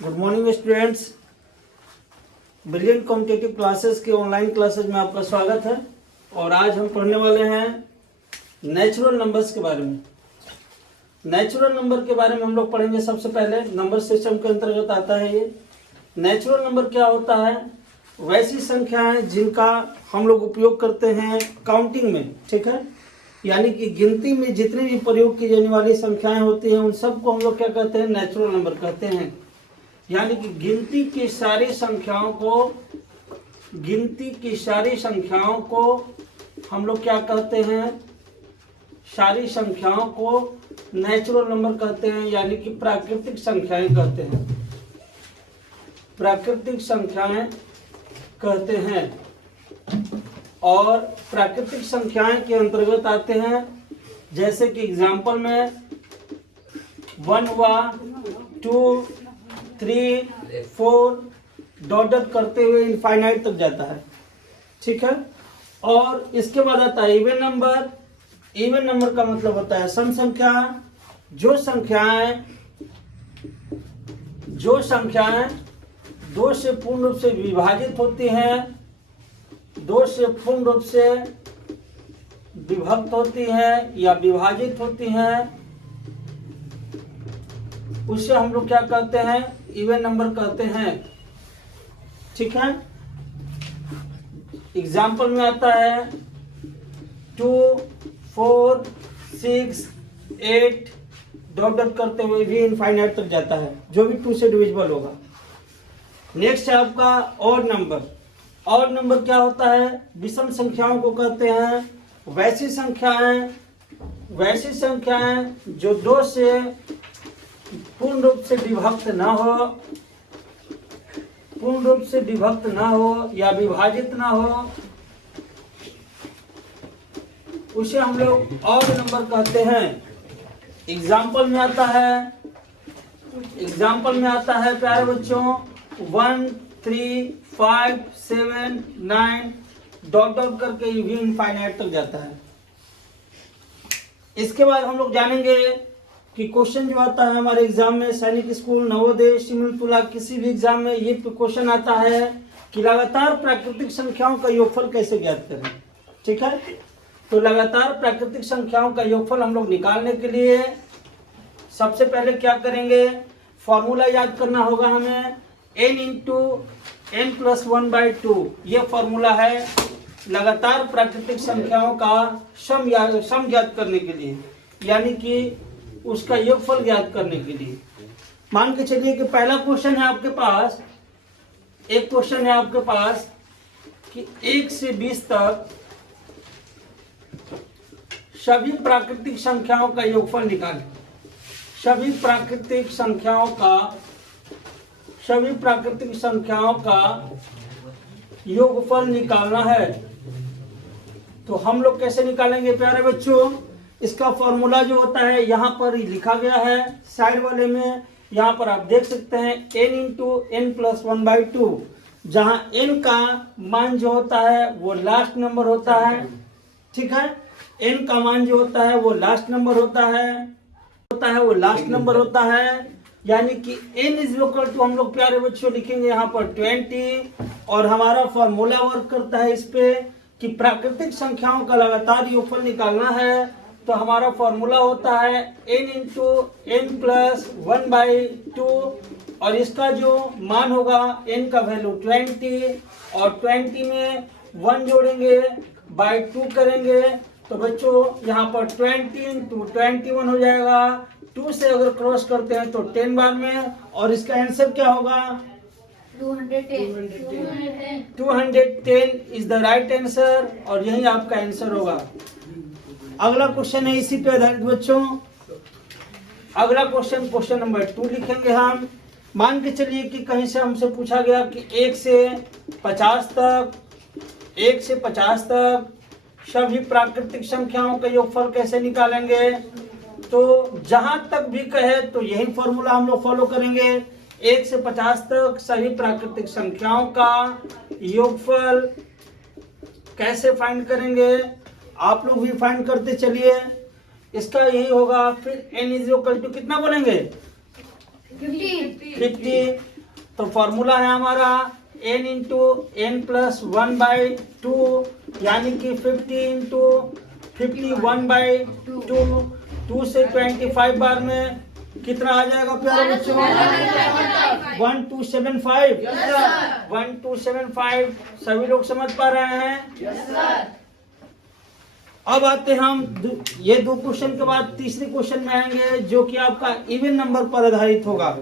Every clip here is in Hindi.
Good morning students. Brilliant competitive classes के ऑनलाइन क्लासेस में आपका स्वागत है। और आज हम पढ़ने वाले हैं नेचुरल नंबर्स के बारे में। नेचुरल नंबर के बारे में हम लोग पढ़ेंगे। सबसे पहले नंबर सिस्टम के अंतर्गत आता है ये। नेचुरल नंबर क्या होता है? वैसी संख्याएं जिनका हम लोग उपयोग करते हैं काउंटिंग में, ठीक है, यानी कि गिनती में जितनी भी प्रयोग की जाने वाली संख्याएं होती हैं उन सबको हम लोग क्या कहते हैं? नेचुरल नंबर कहते हैं। यानी कि गिनती की सारी संख्याओं को हम लोग क्या कहते हैं? सारी संख्याओं को नेचुरल नंबर कहते हैं, यानी कि प्राकृतिक संख्याएं कहते हैं। प्राकृतिक संख्याएं कहते हैं। और प्राकृतिक संख्याएं के अंतर्गत आते हैं, जैसे कि एग्जाम्पल में 1 हुआ, 2, 3, 4 डॉट डॉट करते हुए इनफाइनाइट तक जाता है, ठीक है। और इसके बाद आता है इवन नंबर। इवन नंबर का मतलब होता है सम संख्या। जो संख्याएं दो से पूर्ण रूप से विभाजित होती हैं, दो से पूर्ण रूप से विभक्त होती हैं या विभाजित होती हैं, उसे हम लोग क्या कहते हैं? इवन नंबर कहते हैं, ठीक है। एग्जाम्पल में आता है 2, 4, 6, 8 डॉट डॉट करते हुए भी इनफाइनाइट तक जाता है, जो भी 2 से डिविजिबल होगा। नेक्स्ट है आपका ऑड नंबर। ऑड नंबर क्या होता है? विषम संख्याओं को कहते हैं। वैसी संख्याएं जो 2 से पूर्ण रूप से विभक्त ना हो या विभाजित ना हो, उसे हम लोग ऑड नंबर कहते हैं। एग्जाम्पल में आता है प्यारे बच्चों 1, 3, 5, 7, 9 डॉट डॉट करके भी इनफाइनाइट तक जाता है। इसके बाद हम लोग जानेंगे कि क्वेश्चन जो आता है हमारे एग्जाम में, सैनिक स्कूल, नवोदय, सिमुलतुला, किसी भी एग्जाम में ये क्वेश्चन आता है कि लगातार प्राकृतिक संख्याओं का योगफल कैसे ज्ञात करें, ठीक है। तो लगातार प्राकृतिक संख्याओं का योगफल हम लोग निकालने के लिए सबसे पहले क्या करेंगे? फॉर्मूला याद करना होगा हमें। n × n+1/2 ये फॉर्मूला है लगातार प्राकृतिक संख्याओं का सम ज्ञात करने के लिए, यानी कि उसका योगफल ज्ञात करने के लिए। मान के चलिए कि पहला क्वेश्चन है आपके पास, एक क्वेश्चन है आपके पास कि 1 से 20 तक सभी प्राकृतिक संख्याओं का योगफल निकालें। सभी प्राकृतिक संख्याओं का योगफल निकालना है। तो हम लोग कैसे निकालेंगे प्यारे बच्चों? इसका फॉर्मूला जो होता है यहाँ पर लिखा गया है साइड वाले में। यहाँ पर आप देख सकते हैं n × n+1/2, जहाँ n का मान जो होता है वो लास्ट नंबर होता है, ठीक है। n का मान जो होता है वो लास्ट नंबर होता है, यानी कि n = हम लोग प्यारे बच्चों लिखेंगे यहाँ पर 20। और हमारा फॉर्मूला वर्क करता है इस पे कि प्राकृतिक संख्याओं का लगातार योगफल निकालना है। तो हमारा फॉर्मूला होता है n × n+1/2, और इसका जो मान होगा n का वैल्यू 20, और 20 में 1 जोड़ेंगे, बाई 2 करेंगे, तो बच्चों यहाँ पर 20 × 21 हो जाएगा। 2 से अगर क्रॉस करते हैं तो 10 बार में, और इसका आंसर क्या होगा? 210 इज द राइट आंसर, और यही आपका आंसर होगा। अगला क्वेश्चन है इसी पे आधारित बच्चों। अगला क्वेश्चन नंबर 2 लिखेंगे हम। मान के चलिए कि कहीं से हमसे पूछा गया कि 1 से 50 तक सभी प्राकृतिक संख्याओं का योगफल कैसे निकालेंगे। तो जहां तक भी कहे तो यही फॉर्मूला हम लोग फॉलो करेंगे। 1 से 50 तक सभी प्राकृतिक संख्याओं का योगफल कैसे फाइंड करेंगे? आप लोग भी फाइंड करते चलिए। इसका यही होगा। फिर n = कितना बोलेंगे? 50। तो फॉर्मूला है हमारा n इंटू n प्लस 1/2, यानी कि 50 इंटू 51/2। 2 से 25 बार में कितना आ जाएगा प्यारे बच्चों? 1275। 1275। सभी लोग समझ पा रहे हैं? अब आते हैं हम ये 2 क्वेश्चन के बाद तीसरे क्वेश्चन में आएंगे, जो कि आपका इवन नंबर पर आधारित होगा।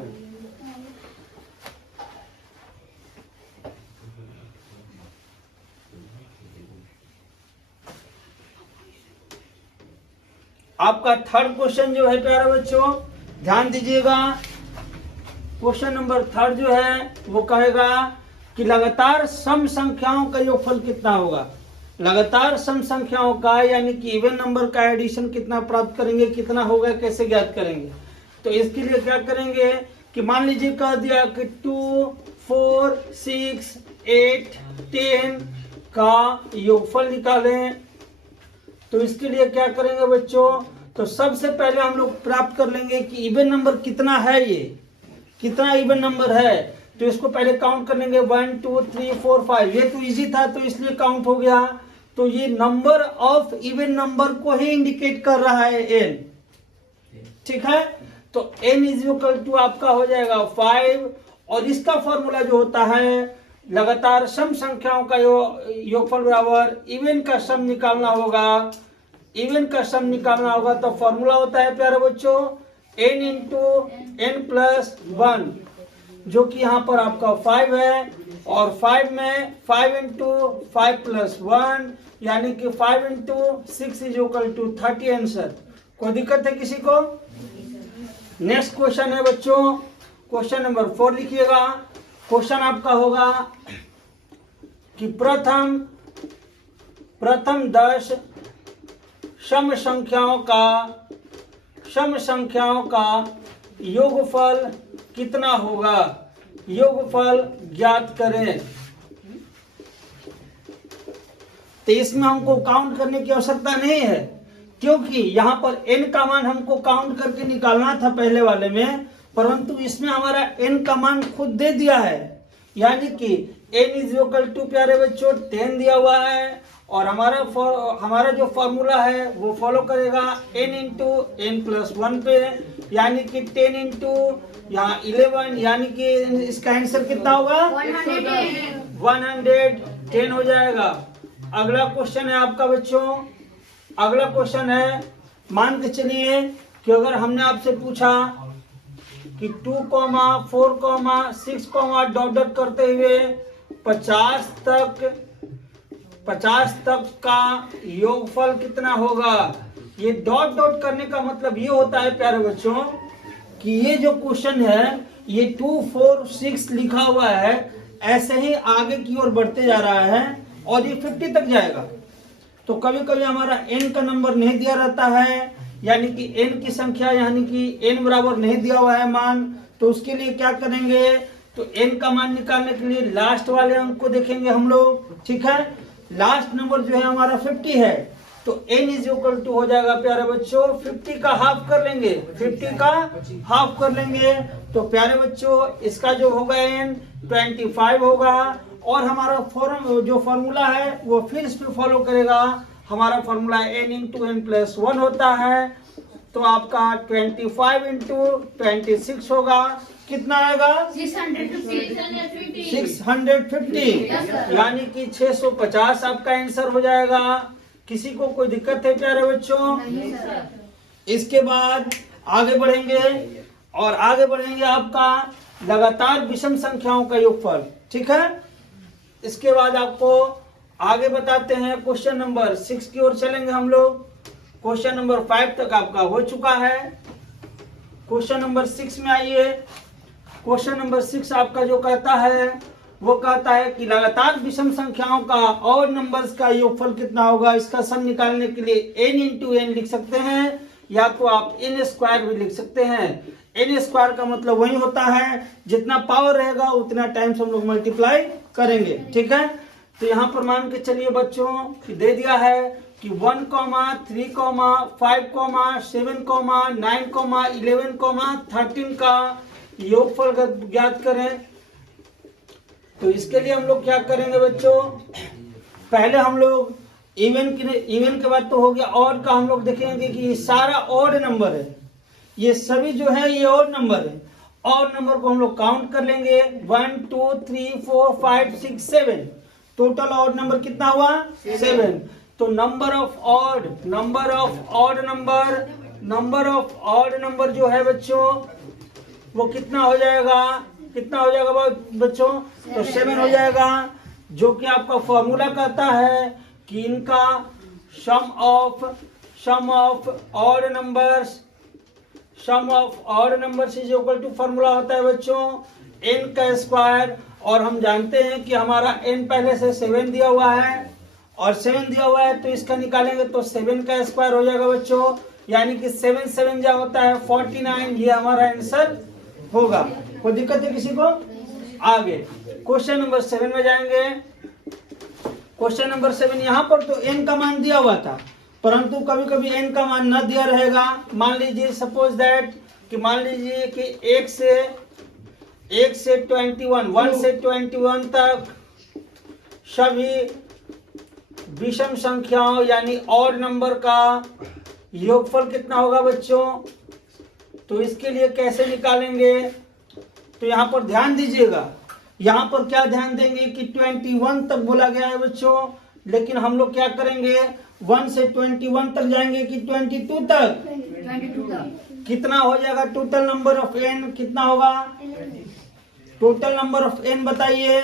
आपका थर्ड क्वेश्चन जो है प्यारे बच्चों, ध्यान दीजिएगा। क्वेश्चन नंबर 3 जो है वो कहेगा कि लगातार सम संख्याओं का योगफल कितना होगा। लगातार सम संख्याओं का यानी कि इवन नंबर का एडिशन कितना प्राप्त करेंगे, कितना होगा, कैसे ज्ञात करेंगे। तो इसके लिए क्या करेंगे कि मान लीजिए कह दिया कि 2, 4, 6, 8, 10 का योगफल निकालें। तो इसके लिए क्या करेंगे बच्चों, तो सबसे पहले हम लोग प्राप्त कर लेंगे कि इवन नंबर कितना है, ये कितना इवन नंबर है। तो इसको पहले काउंट कर लेंगे 1 2 3 4 5। ये तो इजी था तो इसलिए काउंट हो गया। तो ये नंबर ऑफ इवन नंबर को ही इंडिकेट कर रहा है n, ठीक है। तो n इज इक्वल टू आपका हो जाएगा 5। और इसका फॉर्मूला जो होता है लगातार सम संख्याओं का योगफल बराबर इवन का सम निकालना होगा। इवन का सम निकालना होगा तो फॉर्मूला होता है प्यारे बच्चों n इंटू n प्लस 1, जो कि यहाँ पर आपका 5 है। और 5 में 5 इंटू 5 प्लस 1, यानी कि 5 into 6 is equal to 30 answer. कोई दिक्कत है किसी को? नेक्स्ट क्वेश्चन है बच्चों, क्वेश्चन नंबर 4 लिखिएगा। क्वेश्चन आपका होगा कि प्रथम 10 सम संख्याओं का योगफल कितना होगा, योगफल ज्ञात करें। तो इसमें हमको काउंट करने की आवश्यकता नहीं है, क्योंकि यहाँ पर n का मान हमको काउंट करके निकालना था पहले वाले में, परंतु इसमें हमारा n का मान खुद दे दिया है। यानी कि n इज इक्वल टू प्यारे बच्चों 10 दिया हुआ है। और हमारा जो फॉर्मूला है वो फॉलो करेगा n इंटू n प्लस 1 पे, यानी कि 10 इंटू यहाँ 11, यानी कि इसका आंसर कितना होगा 110 हो जाएगा। अगला क्वेश्चन है आपका बच्चों, अगला क्वेश्चन है, मान के चलिए कि अगर हमने आपसे पूछा कि 2, 4, 6, डॉट डॉट करते हुए 50 तक का योगफल कितना होगा। ये डॉट डॉट करने का मतलब ये होता है प्यारे बच्चों कि ये जो क्वेश्चन है ये 2, 4, 6 लिखा हुआ है, ऐसे ही आगे की ओर बढ़ते जा रहा है और ये 50 तक जाएगा। तो कभी कभी हमारा n का नंबर नहीं दिया रहता है, यानी कि n की संख्या, यानी कि n बराबर नहीं दिया हुआ है मान। तो उसके लिए क्या करेंगे, तो n का मान निकालने के लिए लास्ट वाले अंक को देखेंगे हम लोग, ठीक है। लास्ट नंबर जो है हमारा 50 है, तो n इज इक्वल टू हो जाएगा प्यारे बच्चों 50 का हाफ कर लेंगे, 50 का हाफ कर लेंगे। तो प्यारे बच्चों इसका जो होगा n 25 होगा। और हमारा जो फॉर्मूला है वो फिर इस पे फॉलो करेगा। हमारा formula n into n plus 1 होता है। तो आपका 25 इंटू 26 होगा, कितना आएगा 650, यानी कि 650 आपका आंसर हो जाएगा। किसी को कोई दिक्कत है प्यारे बच्चों? इसके बाद आगे बढ़ेंगे और आगे बढ़ेंगे आपका लगातार विषम संख्याओं का योगफल, ठीक है। इसके बाद आपको आगे बताते हैं क्वेश्चन नंबर 6 की ओर चलेंगे हम लोग। क्वेश्चन नंबर 5 तक आपका हो चुका है। क्वेश्चन नंबर 6 में आइए। क्वेश्चन नंबर 6 आपका जो कहता है वो कहता है कि लगातार विषम संख्याओं का और नंबर्स का योगफल कितना होगा। इसका सम निकालने के लिए n इंटू n लिख सकते हैं, या तो आप n स्क्वायर भी लिख सकते हैं। n स्क्वायर का मतलब वही होता है जितना पावर रहेगा उतना टाइम्स हम लोग मल्टीप्लाई करेंगे, ठीक है। तो यहाँ पर मान के चलिए बच्चों कि दे दिया है कि 1, 3, 5, 7, 9, 11, 13 का योगफल ज्ञात करें। तो इसके लिए हम लोग क्या करेंगे बच्चों, पहले हम लोग इवन के बाद तो हो गया, ऑड का हम लोग देखेंगे कि ये सारा ऑड नंबर है, ये सभी जो है ये ऑड नंबर है। ऑड नंबर को हम लोग काउंट कर लेंगे 1 2 3 4 5 6 7, टोटल ऑड नंबर कितना हुआ 7। तो नंबर ऑफ ऑड नंबर जो है बच्चों वो कितना हो जाएगा बच्चों, तो 7 हो जाएगा, जो कि आपका फॉर्मूला कहता है कि इनका sum of odd numbers is equal to formula होता है बच्चों n का स्क्वायर। और हम जानते हैं कि हमारा n पहले से 7 दिया हुआ है, और 7 दिया हुआ है तो इसका निकालेंगे तो 7 का स्क्वायर हो जाएगा बच्चों, यानी कि 7 7 जो होता है 49, ये हमारा आंसर होगा। कोई दिक्कत है किसी को? आगे क्वेश्चन नंबर 7 में जाएंगे। क्वेश्चन नंबर 7, यहाँ पर तो n का मान दिया हुआ था, परंतु कभी कभी n का मान न दिया रहेगा। मान लीजिए सपोज दैट कि मान लीजिए कि 1 से 21 1 से 21 तक सभी विषम संख्याओं यानी ऑड नंबर का योगफल कितना होगा बच्चों। तो इसके लिए कैसे निकालेंगे, तो यहाँ पर ध्यान दीजिएगा, यहाँ पर क्या ध्यान देंगे कि 21 तक बोला गया है बच्चों, लेकिन हम लोग क्या करेंगे 1 से 21 तक जाएंगे कि 22 तक, कितना हो जाएगा टोटल नंबर ऑफ n, कितना होगा टोटल नंबर ऑफ n बताइए,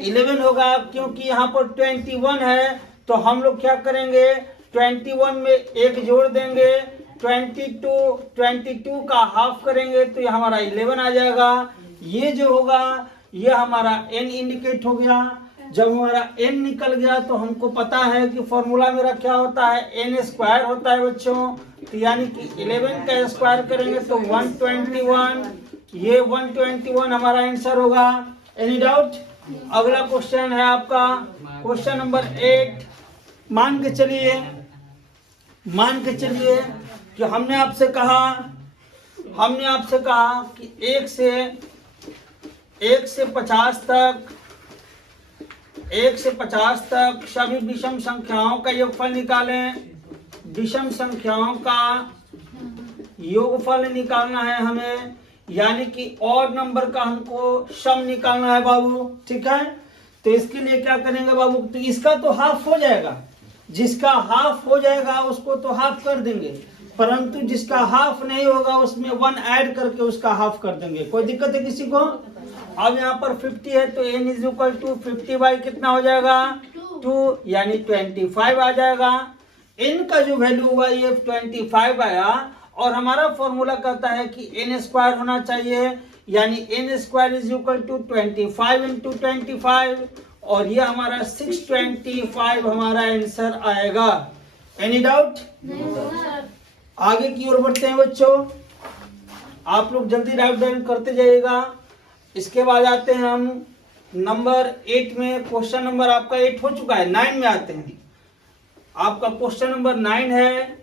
11 होगा। क्योंकि यहाँ पर 21 है तो हम लोग क्या करेंगे 21 में एक जोड़ देंगे, 22 का हाफ करेंगे तो ये हमारा 11 आ जाएगा। ये जो होगा ये हमारा n इंडिकेट हो गया। जब हमारा n निकल गया तो हमको पता है कि फॉर्मूला मेरा क्या होता है, n स्क्वायर होता है बच्चों। तो यानी कि 11 का स्क्वायर करेंगे तो 121, ये 121 हमारा आंसर होगा। Any doubt? अगला क्वेश्चन है आपका क्वेश्चन नंबर 8। मान के चलिए कि हमने आपसे कहा कि 1 से 50 तक सभी विषम संख्याओं का योगफल निकालें। विषम संख्याओं का योगफल निकालना है हमें, यानी कि ऑड नंबर का हमको सम निकालना है बाबू, ठीक है। तो इसके लिए क्या करेंगे बाबू, तो इसका तो हाफ हो जाएगा, जिसका हाफ हो जाएगा उसको तो हाफ कर देंगे, परंतु जिसका हाफ नहीं होगा उसमें 1 ऐड करके उसका हाफ कर देंगे। कोई दिक्कत है किसी को? अब यहाँ पर 50 है तो n is equal to 50 by कितना हो जाएगा 2, यानी 25 आ जाएगा। n का जो वैल्यू हुआ ये 25 आया, और हमारा फॉर्मूला कहता है कि n स्क्वायर होना चाहिए, यानी n square is equal to 25 into 25, और ये हमारा 625 हमारा आंसर आएगा। Any doubt? आगे की ओर बढ़ते हैं बच्चों, आप लोग जल्दी राइट डाउन करते जाइएगा। इसके बाद आते हैं हम नंबर 8 में। क्वेश्चन नंबर आपका 8 हो चुका है, 9 में आते हैं। आपका क्वेश्चन नंबर 9 है।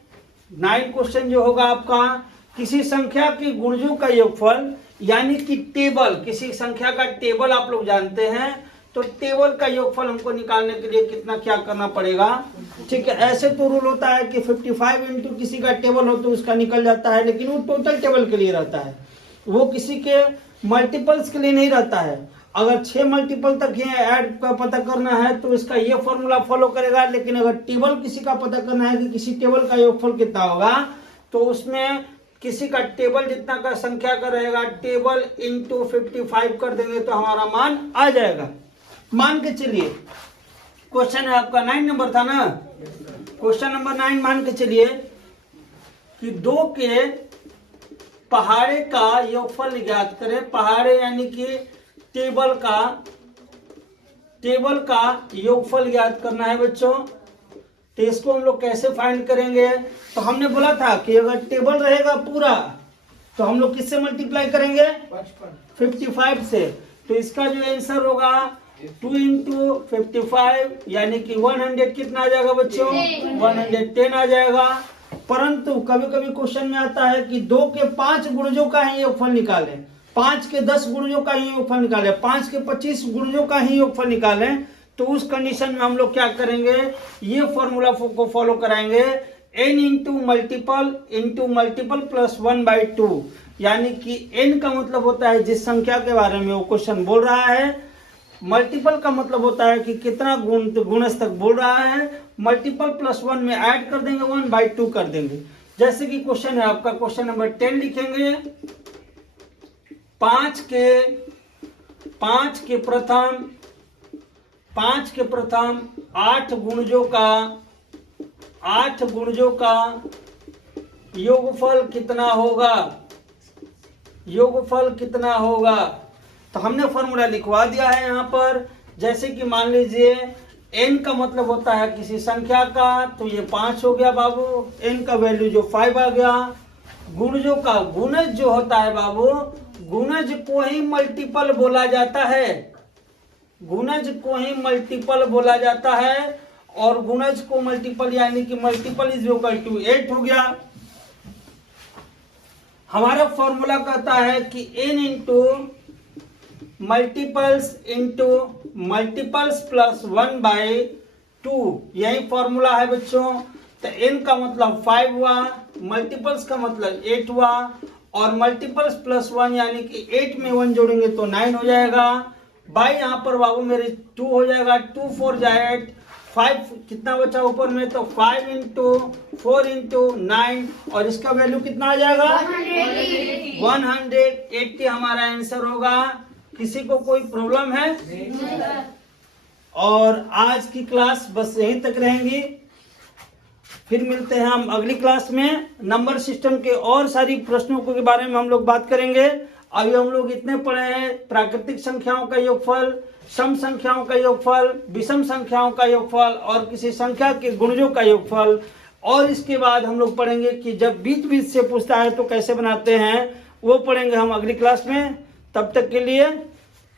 9 क्वेश्चन जो होगा आपका, किसी संख्या के गुणजों का योगफल, यानी कि टेबल, किसी संख्या का टेबल आप लोग जानते हैं, तो टेबल का योगफल हमको निकालने के लिए कितना क्या करना पड़ेगा, ठीक है। ऐसे तो रूल होता है कि 55 इंटू किसी का टेबल हो तो उसका निकल जाता है, लेकिन वो टोटल टेबल के लिए रहता है, वो किसी के मल्टीपल्स के लिए नहीं रहता है। अगर 6 मल्टीपल तक ये ऐड का पता करना है तो इसका ये फॉर्मूला फॉलो करेगा, लेकिन अगर टेबल किसी का पता करना है कि किसी टेबल का योगफल कितना होगा, तो उसमें किसी का टेबल जितना का संख्या का रहेगा, टेबल इंटू 55 कर देंगे तो हमारा मान आ जाएगा। मान के चलिए क्वेश्चन है आपका 9 नंबर था ना, क्वेश्चन नंबर 9 मान के चलिए कि 2 के पहाड़े का योगफल ज्ञात करें। पहाड़े यानी कि टेबल का योगफल ज्ञात करना है बच्चों। तो इसको हम लोग कैसे फाइंड करेंगे, तो हमने बोला था कि अगर टेबल रहेगा पूरा तो हम लोग किससे मल्टीप्लाई करेंगे 55 से। तो इसका जो आंसर होगा 2 इंटू 55 यानी कि 100 कितना आ जाएगा बच्चों 110 आ जाएगा। परंतु कभी कभी क्वेश्चन में आता है कि 2 के 5 गुणजों का ही योगफल निकालें, 5 के 10 गुणजों का ही योगफल निकालें, 5 के 25 गुणजों का ही योगफल निकालें, तो उस कंडीशन में हम लोग क्या करेंगे, ये फॉर्मूला को फॉलो कराएंगे, n इंटू मल्टीपल प्लस 1/2, यानी कि n का मतलब होता है जिस संख्या के बारे में वो क्वेश्चन बोल रहा है, मल्टीपल का मतलब होता है कि कितना गुणज तक बोल रहा है, मल्टीपल प्लस 1 में ऐड कर देंगे, 1/2 कर देंगे। जैसे कि क्वेश्चन है आपका, क्वेश्चन नंबर 10 लिखेंगे, 5 के प्रथम 8 गुणजों का योगफल कितना होगा, तो हमने फॉर्मूला लिखवा दिया है यहाँ पर। जैसे कि मान लीजिए n का मतलब होता है किसी संख्या का, तो ये 5 हो गया बाबू, n का वैल्यू जो 5 आ गया। गुणजों का गुणज जो होता है बाबू, गुणज को ही मल्टीपल बोला जाता है, और गुणज को मल्टीपल यानी कि मल्टीपल इज इक्वल टू 8 हो गया। हमारा फॉर्मूला कहता है कि n इंटू मल्टीपल्स प्लस 1/2, यही फॉर्मूला है बच्चों। तो n का मतलब 5 हुआ, मल्टीपल्स का मतलब 8 हुआ, और मल्टीपल्स प्लस 1 यानी कि 8 में 1 जोड़ेंगे तो 9 हो जाएगा। बाई यहाँ पर बाबू मेरे 2 हो जाएगा, 2 4 जाए 5, कितना बचा ऊपर में, तो 5 इंटू 4 इंटू 9, और इसका वैल्यू कितना आ जाएगा 180 हमारा आंसर होगा। किसी को कोई प्रॉब्लम है? और आज की क्लास बस यहीं तक रहेंगी, फिर मिलते हैं हम अगली क्लास में। नंबर सिस्टम के और सारी प्रश्नों के बारे में हम लोग बात करेंगे। अभी हम लोग इतने पढ़े हैं, प्राकृतिक संख्याओं का योगफल, सम संख्याओं का योगफल, विषम संख्याओं का योगफल, और किसी संख्या के गुणजों का योगफल। और इसके बाद हम लोग पढ़ेंगे कि जब बीच बीच से पूछता है तो कैसे बनाते हैं, वो पढ़ेंगे हम अगली क्लास में। तब तक के लिए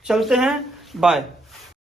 चलते हैं, बाय।